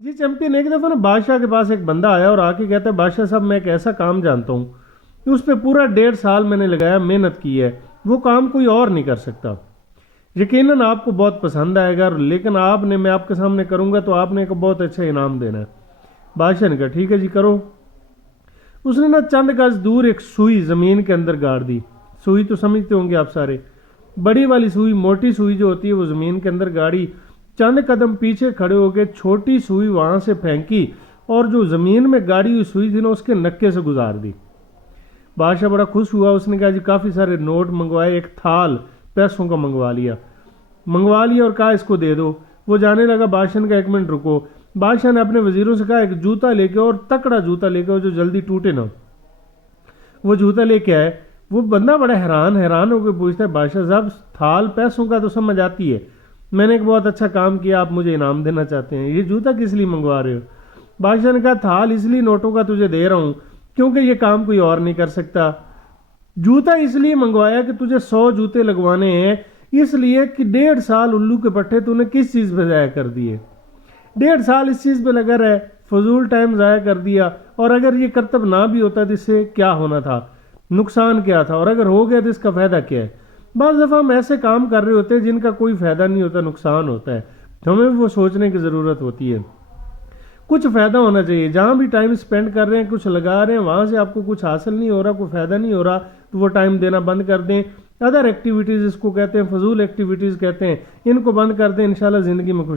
جی champion, ایک دفعہ نا بادشاہ کے پاس ایک بندہ آیا اور آ کے کہتا ہے بادشاہ صاحب میں ایک ایسا کام جانتا ہوں کہ اس پہ پورا 1.5 سال میں نے لگایا، محنت کی ہے، وہ کام کوئی اور نہیں کر سکتا، یقیناً آپ کو بہت پسند آئے گا، لیکن میں آپ کے سامنے کروں گا تو آپ نے ایک بہت اچھا انعام دینا ہے۔ بادشاہ نے کہا ٹھیک ہے جی کرو۔ اس نے نا چند گز دور ایک سوئی زمین کے اندر گاڑ دی۔ سوئی تو سمجھتے ہوں گے آپ سارے، بڑی والی سوئی، موٹی سوئی جو ہوتی ہے وہ زمین کے اندر گاڑی، چند قدم پیچھے کھڑے ہو کے چھوٹی سوئی وہاں سے پھینکی اور جو زمین میں گاڑی ہوئی سوئی تھی نا اس کے نکے سے گزار دی۔ بادشاہ بڑا خوش ہوا، اس نے کہا جی کافی سارے نوٹ منگوائے، ایک تھال پیسوں کا منگوا لیا اور کہا اس کو دے دو۔ وہ جانے لگا، بادشاہ نے کہا 1 منٹ رکو۔ بادشاہ نے اپنے وزیروں سے کہا ایک جوتا لے کے، اور تکڑا جوتا لے کے جو جلدی ٹوٹے نا، وہ جوتا لے کے آئے۔ وہ بندہ بڑا حیران ہو کے پوچھتا ہے بادشاہ صاحب تھال پیسوں کا تو سمجھ آتی ہے، میں نے ایک بہت اچھا کام کیا، آپ مجھے انعام دینا چاہتے ہیں، یہ جوتا کس لیے منگوا رہے ہو؟ بادشاہ نے کہا تھال اس لیے نوٹوں کا تجھے دے رہا ہوں کیونکہ یہ کام کوئی اور نہیں کر سکتا، جوتا اس لیے منگوایا کہ تجھے 100 جوتے لگوانے ہیں، اس لیے کہ 1.5 سال الو کے پٹھے تو نے کس چیز پہ ضائع کر دیے، 1.5 سال اس چیز پہ لگا رہے، فضول ٹائم ضائع کر دیا، اور اگر یہ کرتب نہ بھی ہوتا تو اس سے کیا ہونا تھا، نقصان کیا تھا، اور اگر ہو گیا تو اس کا فائدہ کیا ہے؟ بعض دفعہ ہم ایسے کام کر رہے ہوتے ہیں جن کا کوئی فائدہ نہیں ہوتا، نقصان ہوتا ہے، ہمیں وہ سوچنے کی ضرورت ہوتی ہے۔ کچھ فائدہ ہونا چاہیے، جہاں بھی ٹائم سپینڈ کر رہے ہیں، کچھ لگا رہے ہیں، وہاں سے آپ کو کچھ حاصل نہیں ہو رہا، کوئی فائدہ نہیں ہو رہا، تو وہ ٹائم دینا بند کر دیں۔ ادر ایکٹیویٹیز اس کو کہتے ہیں، فضول ایکٹیویٹیز کہتے ہیں، ان کو بند کر دیں، انشاءاللہ زندگی میں خوش